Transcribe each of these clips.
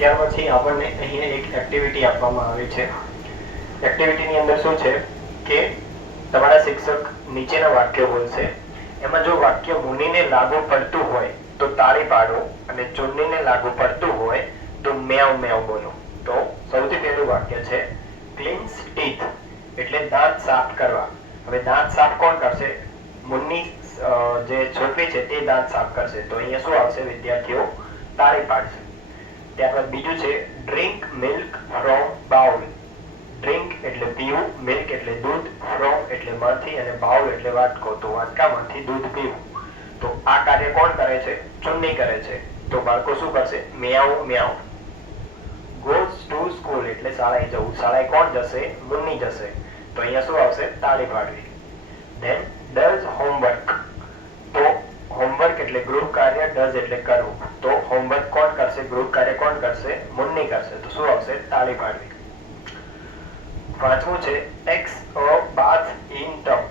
ત્યાર પછી આપણને અહીંયા એક એક્ટિવિટી આપવામાં આવી છે. એક્ટિવિટીની અંદર શું છે કે તમારા શિક્ષક નીચેના વાક્યો બોલશે. એમાં જો વાક્ય મુનિને લાગુ પડતું હોય તો તાળી પાડો અને ચુન્નીને લાગુ પડતું હોય તો મેવ મેવ બોલો. તો સૌથી પહેલું વાક્ય છે ક્લીન્સ ટીથ એટલે દાંત સાફ કરવા. હવે દાંત સાફ કોણ કરશે? મુન્ની જે છોકરી છે તે દાંત સાફ કરશે. તો અહીંયા શું આવશે? વિદ્યાર્થીઓ તાળી પાડશે. ત્યારબાદ બીજું છે drink milk from bowl. Drink એટલે પીવું, મિલ્ક એટલે દૂધ, ફ્રોમ એટલે માંથી અને બાઉલ એટલે વાટકો. તો વાટકામાંથી દૂધ પીવું. તો આ કાર્ય કોણ કરે છે? ચુન્ની કરે છે. તો બાળકો શું કરશે? મ્યાઉ મ્યાઉ. ગોઝ ટુ સ્કૂલ એટલે શાળાએ જવું. શાળાએ કોણ જશે? મુન્ની જશે. તો અહીંયા શું આવશે? તાળી પાડવી. Then does homework. તો હોમવર્ક એટલે ગૃહ કાર્ય, ડઝ એટલે કરવું. તો હોમવર્ક કોણ કરશે? ગૃહ કાર્ય કોણ કરશે? મુન્ની કરશે. તો શું આવશે? તાળી પાડવી. પાંચમું છે takes a bath in tub.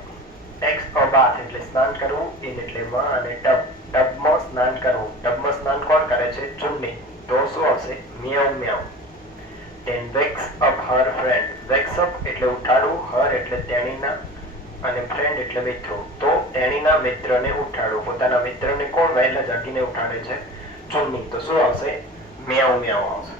Takes a bath એટલે સ્નાન કરવું, ઇન એટલે માં અને ટબ ટબમાં સ્નાન કરવું. ટબમાં સ્નાન કોણ કરે છે? ચુન્ની. તો શું આવશે? મ્યાઉ મ્યાઉ. Then wakes up her friend. Wakes up એટલે ઉઠાડવું, હર એટલે તેણીના અને ફ્રેન્ડ એટલે મિત્રો. તો તેણીના મિત્રને ઉઠાડવું. પોતાના મિત્રને કોણ વહેલા જાગીને ઉઠાડે છે? ચુન્ની. તો શું આવશે? મ્યાઉ મ્યાઉ આવશે.